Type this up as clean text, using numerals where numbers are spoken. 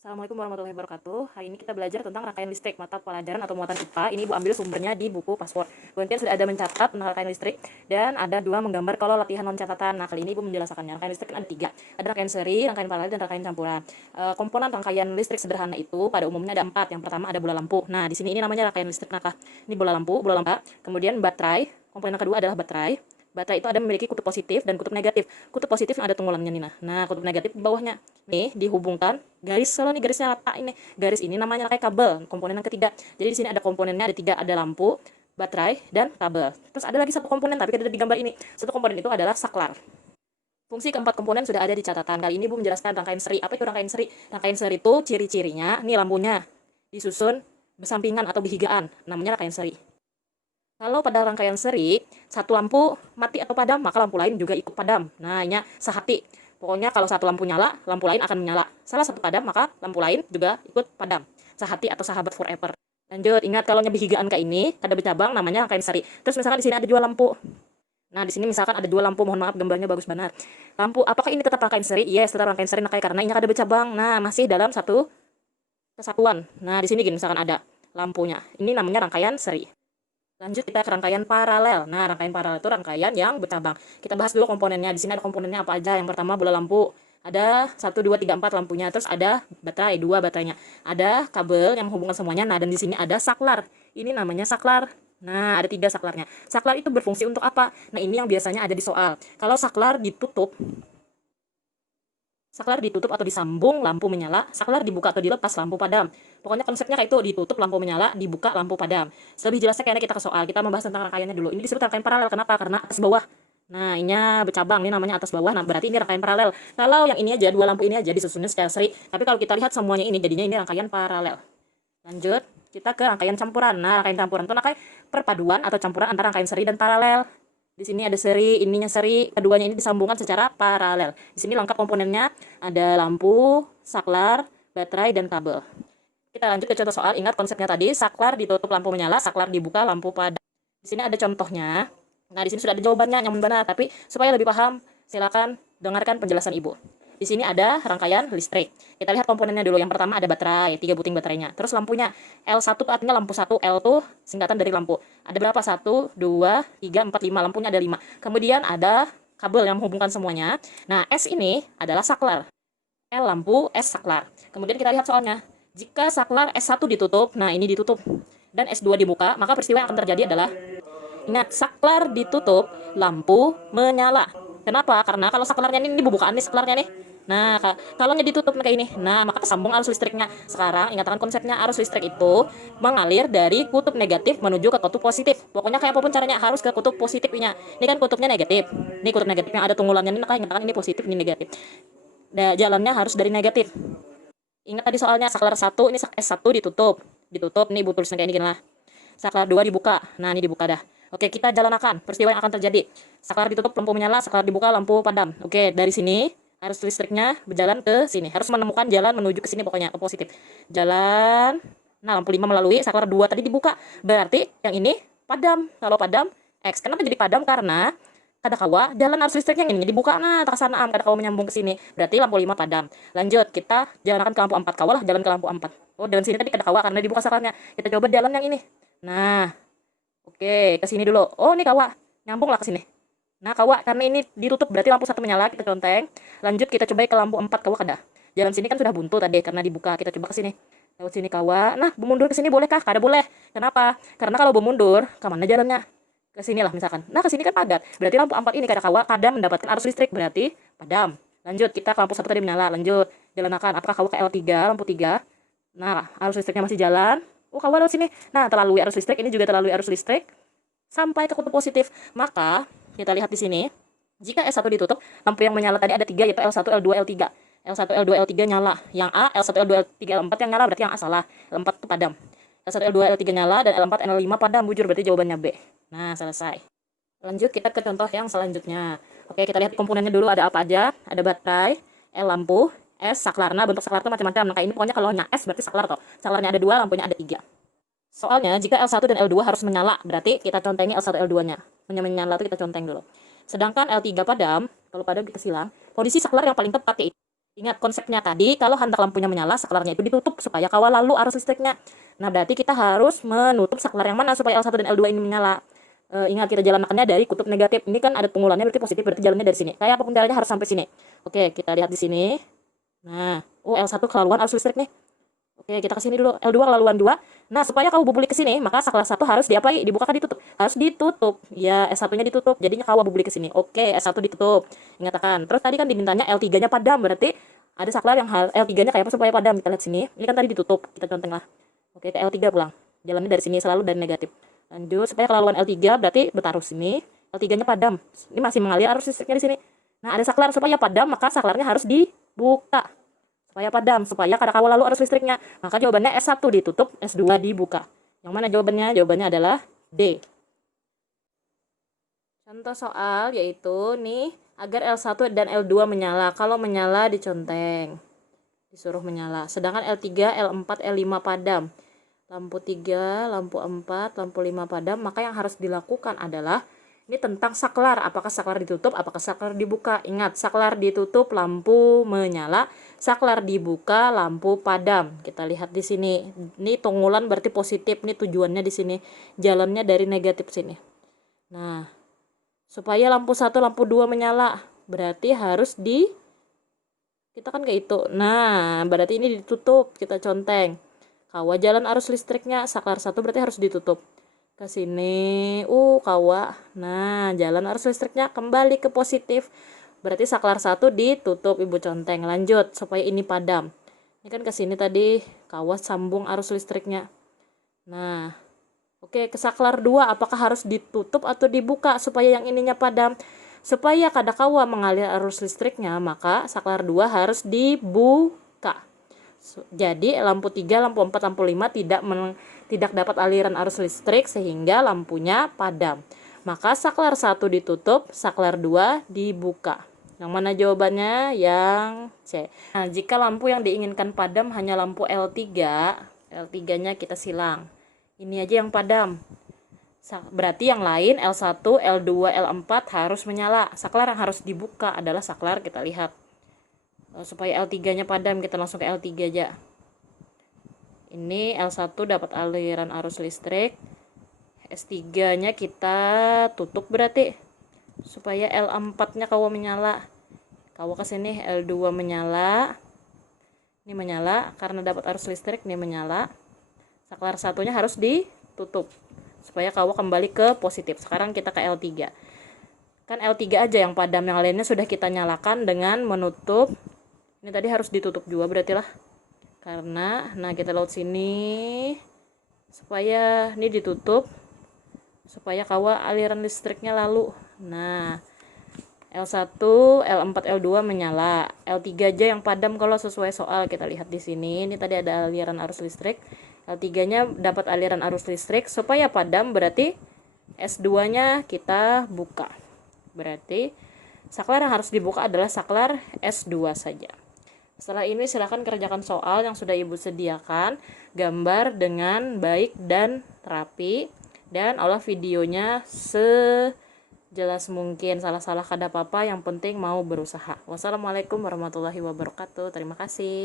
Assalamualaikum warahmatullahi wabarakatuh. Hari ini kita belajar tentang rangkaian listrik, mata pelajaran atau muatan IPA. Ini Ibu ambil sumbernya di buku paspor. Bu Entian sudah ada mencatat tentang rangkaian listrik dan ada dua menggambar kalau latihan non catatan. Nah, kali ini Ibu menjelaskannya. Rangkaian listrik kan ada tiga. Ada rangkaian seri, rangkaian paralel, dan rangkaian campuran. Komponen rangkaian listrik sederhana itu pada umumnya ada empat. Yang pertama ada bola lampu. Nah, di sini ini namanya rangkaian listrik nakah. Ini bola lampu. Kemudian baterai. Komponen yang kedua adalah baterai. Baterai itu ada memiliki kutub positif dan kutub negatif. Kutub positif yang ada tunggulannya nih. Nah, kutub negatif di bawahnya. Nih, dihubungkan garis, kalau nih garisnya rata ini. Garis ini namanya kayak kabel, komponen yang ketiga. Jadi di sini ada komponennya ada tiga, ada lampu, baterai, dan kabel. Terus ada lagi satu komponen tapi tidak ada di gambar ini. Satu komponen itu adalah saklar. Fungsi keempat komponen sudah ada di catatan. Kali ini Bu menjelaskan rangkaian seri. Apa itu rangkaian seri? Rangkaian seri itu ciri-cirinya, nih lampunya disusun bersampingan atau berhigaan. Namanya rangkaian seri. Kalau pada rangkaian seri, satu lampu mati atau padam, maka lampu lain juga ikut padam. Nah, ini sehati. Pokoknya kalau satu lampu nyala, lampu lain akan menyala. Salah satu padam, maka lampu lain juga ikut padam. Sehati atau sahabat forever. Lanjut, ingat kalau nyebihigaan kayak ini, kada bercabang namanya rangkaian seri. Terus misalkan di sini ada dua lampu. Nah, di sini misalkan ada dua lampu, mohon maaf gambarnya bagus benar. Lampu, apakah ini tetap rangkaian seri? Yes, tetap rangkaian seri karena ini kada bercabang. Nah, masih dalam satu kesatuan. Nah, di sini gini misalkan ada lampunya. Ini namanya rangkaian seri. Lanjut kita ke rangkaian paralel. Nah, rangkaian paralel itu rangkaian yang bercabang. Kita bahas dulu komponennya. Di sini ada komponennya apa aja. Yang pertama bola lampu. Ada 1 2 3 4 lampunya. Terus ada baterai, 2 baterainya. Ada kabel yang menghubungkan semuanya. Nah, dan di sini ada saklar. Ini namanya saklar. Nah, ada 3 saklarnya. Saklar itu berfungsi untuk apa? Nah, ini yang biasanya ada di soal. Kalau saklar ditutup atau disambung, lampu menyala. Saklar dibuka atau dilepas, lampu padam. Pokoknya konsepnya kayak itu, ditutup lampu menyala, dibuka lampu padam. Lebih jelasnya kayaknya kita ke soal. Kita membahas tentang rangkaiannya dulu. Ini disebut rangkaian paralel. Kenapa? Karena atas bawah. Nah, ini bercabang. Ini namanya atas bawah. Nah, berarti ini rangkaian paralel. Kalau yang ini aja, dua lampu ini aja disusunnya secara seri. Tapi kalau kita lihat semuanya ini, jadinya ini rangkaian paralel. Lanjut, kita ke rangkaian campuran. Nah, rangkaian campuran itu rangkaian perpaduan atau campuran antara rangkaian seri dan paralel. Di sini ada seri, ininya seri, keduanya ini disambungkan secara paralel. Di sini lengkap komponennya, ada lampu, saklar, baterai, dan kabel. Kita lanjut ke contoh soal. Ingat konsepnya tadi, saklar ditutup lampu menyala, saklar dibuka lampu padam. Di sini ada contohnya. Nah, di sini sudah ada jawabannya yang benar, tapi supaya lebih paham, silakan dengarkan penjelasan Ibu. Di sini ada rangkaian listrik. Kita lihat komponennya dulu. Yang pertama ada baterai, 3 buting baterainya. Terus lampunya, L1 artinya lampu 1, L itu singkatan dari lampu. Ada berapa? 1, 2, 3, 4, 5. Lampunya ada 5. Kemudian ada kabel yang menghubungkan semuanya. Nah, S ini adalah saklar. L lampu, S saklar. Kemudian kita lihat soalnya. Jika saklar S1 ditutup, nah ini ditutup, dan S2 dibuka, maka peristiwa yang akan terjadi adalah, ingat, saklar ditutup, lampu menyala. Kenapa? Karena kalau saklarnya ini bukaan nih saklarnya nih. Nah, kalau ditutup kayak ini, nah maka tersambung arus listriknya. Sekarang ingatkan konsepnya, arus listrik itu mengalir dari kutub negatif menuju ke kutub positif. Pokoknya kayak apapun caranya harus ke kutub positifnya. Ini kan kutubnya negatif. Ini kutub negatif yang ada tunggulannya ini, nah ingatkan ini positif, ini negatif. Nah, jalannya harus dari negatif. Ingat tadi soalnya saklar 1 ini S1 ditutup. Ditutup nih tulisnya kayak ini gini lah. Saklar 2 dibuka. Nah, ini dibuka dah. Oke, kita jalankan peristiwa yang akan terjadi. Saklar ditutup, lampu menyala, saklar dibuka, lampu padam. Oke, dari sini arus listriknya berjalan ke sini. Harus menemukan jalan menuju ke sini pokoknya, ke positif. Jalan. Nah, lampu 5 melalui saklar 2 tadi dibuka. Berarti yang ini padam. Kalau padam X. Kenapa jadi padam? Karena kada kawa jalan arus listriknya ini dibuka, nah tak sana kada kawa menyambung ke sini. Berarti lampu 5 padam. Lanjut, kita jalankan ke lampu 4. Kawa lah jalan ke lampu 4. Oh, jalan sini tadi kada kawa karena dibuka saklarnya. Kita coba jalan yang ini. Nah, oke, ke sini dulu. Oh, ini kawa. Nyambung lah ke sini. Nah, kawa karena ini ditutup berarti lampu 1 menyala, kita conteng. Lanjut kita coba ke lampu 4, kawa kada. Jalan sini kan sudah buntu tadi karena dibuka. Kita coba ke sini. Lewat sini kawa. Nah, bermundur ke sini boleh kah? Kada boleh. Kenapa? Karena kalau bermundur, ke mana jalannya? Ke sini lah misalkan. Nah, ke sini kan padat. Berarti lampu 4 ini kada kawa, kada mendapatkan arus listrik, berarti padam. Lanjut, kita ke lampu 1 tadi menyala. Lanjut, jalankan. Apakah kawa ke L3, lampu 3? Nah, arus listriknya masih jalan. Oh, kawa lewat sini. Nah, terlalui arus listrik, ini juga terlalui arus listrik sampai ke kutub positif. Maka, kita lihat di sini, jika S1 ditutup, lampu yang menyala tadi ada 3, yaitu L1, L2, L3. L1, L2, L3 nyala. Yang A, L1, L2, L3, L4 yang nyala, berarti yang A salah. L4 itu padam. L1, L2, L3 nyala, dan L4, L5 padam. Bujur, berarti jawabannya B. Nah, selesai. Lanjut, kita ke contoh yang selanjutnya. Oke, kita lihat komponennya dulu ada apa aja. Ada baterai, L lampu, S saklar. Nah, bentuk saklar itu macam-macam. Nah, kayak ini pokoknya kalau S berarti saklar toh. Saklarnya ada 2, lampunya ada 3. Soalnya jika L1 dan L2 harus menyala, berarti kita contengi L1 L2-nya. Menyala itu kita conteng dulu. Sedangkan L3 padam, kalau padam kita silang, posisi saklar yang paling tepat yaitu Ingat konsepnya tadi, kalau hendak lampunya menyala, saklarnya itu ditutup supaya kawal lalu arus listriknya. Nah, berarti kita harus menutup saklar yang mana supaya L1 dan L2 ini menyala. Ingat, kita jalan makannya dari kutub negatif. Ini kan ada pengulannya berarti positif, berarti jalannya dari sini. Kayak apapun caranya harus sampai sini. Oke, kita lihat di sini. Nah, L1 kelaluan arus listrik nih. Oke, kita ke sini dulu. L2 kelaluan 2. Nah, supaya kau bubuli ke sini, maka saklar 1 harus diapai? Dibuka kan ditutup? Harus ditutup. Ya, S1-nya ditutup. Jadinya kau bubuli ke sini. Oke, S1 ditutup. Ingat kan? Terus tadi kan dimintanya L3-nya padam, berarti ada saklar yang L3-nya kayak apa supaya padam? Kita lihat sini. Ini kan tadi ditutup. Kita conteng lah. Oke, ke L3 pulang. Jalannya dari sini selalu dari negatif. Lanjut, supaya kelaluan L3 berarti bertaruh sini. L3-nya padam. Ini masih mengalir arus listriknya di sini. Nah, ada saklar supaya padam, maka saklarnya harus dibuka. Supaya padam, supaya kada kawal lalu arus listriknya. Maka jawabannya S1 ditutup, S2 dibuka. Yang mana jawabannya? Jawabannya adalah D. Contoh soal yaitu nih, agar L1 dan L2 menyala. Kalau menyala diconteng, disuruh menyala. Sedangkan L3, L4, L5 padam. Lampu 3, lampu 4, lampu 5 padam. Maka yang harus dilakukan adalah ini tentang saklar. Apakah saklar ditutup, apakah saklar dibuka? Ingat, saklar ditutup, lampu menyala. Saklar dibuka, lampu padam. Kita lihat di sini. Ini tunggulan berarti positif. Ini tujuannya di sini. Jalannya dari negatif sini. Nah, supaya lampu 1, lampu 2 menyala, berarti harus kita kan kayak itu. Nah, berarti ini ditutup. Kita conteng. Kawa jalan arus listriknya. Saklar 1 berarti harus ditutup. Ke sini, kawa. Nah, jalan arus listriknya kembali ke positif. Berarti saklar 1 ditutup, Ibu conteng. Lanjut, supaya ini padam. Ini kan ke sini tadi, kawa sambung arus listriknya. Nah, oke, ke saklar 2, apakah harus ditutup atau dibuka supaya yang ininya padam? Supaya kada kawa mengalir arus listriknya, maka saklar 2 harus dibuka. Jadi lampu 3, lampu 4, lampu 5 tidak dapat aliran arus listrik sehingga lampunya padam. Maka saklar 1 ditutup, saklar 2 dibuka. Yang mana jawabannya? Yang C. Nah, jika lampu yang diinginkan padam hanya lampu L3, L3-nya kita silang. Ini aja yang padam. Berarti yang lain L1, L2, L4 harus menyala. Saklar yang harus dibuka adalah saklar, kita lihat. Supaya L3-nya padam, kita langsung ke L3 aja. Ini L1 dapat aliran arus listrik. S3-nya kita tutup berarti. Supaya L4-nya kawa menyala. Kawa ke sini, L2 menyala. Ini menyala karena dapat arus listrik, ini menyala. Saklar 1-nya harus ditutup supaya kawa kembali ke positif. Sekarang kita ke L3. Kan L3 aja yang padam, yang lainnya sudah kita nyalakan dengan menutup. Ini tadi harus ditutup juga berarti lah. Karena, nah kita laut sini supaya ini ditutup supaya kawa aliran listriknya lalu. Nah, L1, L4, L2 menyala. L3 aja yang padam kalau sesuai soal. Kita lihat di sini. Ini tadi ada aliran arus listrik. L3-nya dapat aliran arus listrik supaya padam, berarti S2-nya kita buka. Berarti saklar yang harus dibuka adalah saklar S2 saja. Setelah ini silakan kerjakan soal yang sudah Ibu sediakan, gambar dengan baik dan rapi, dan olah videonya sejelas mungkin. Salah-salah kada apa-apa, yang penting mau berusaha. Wassalamualaikum warahmatullahi wabarakatuh. Terima kasih.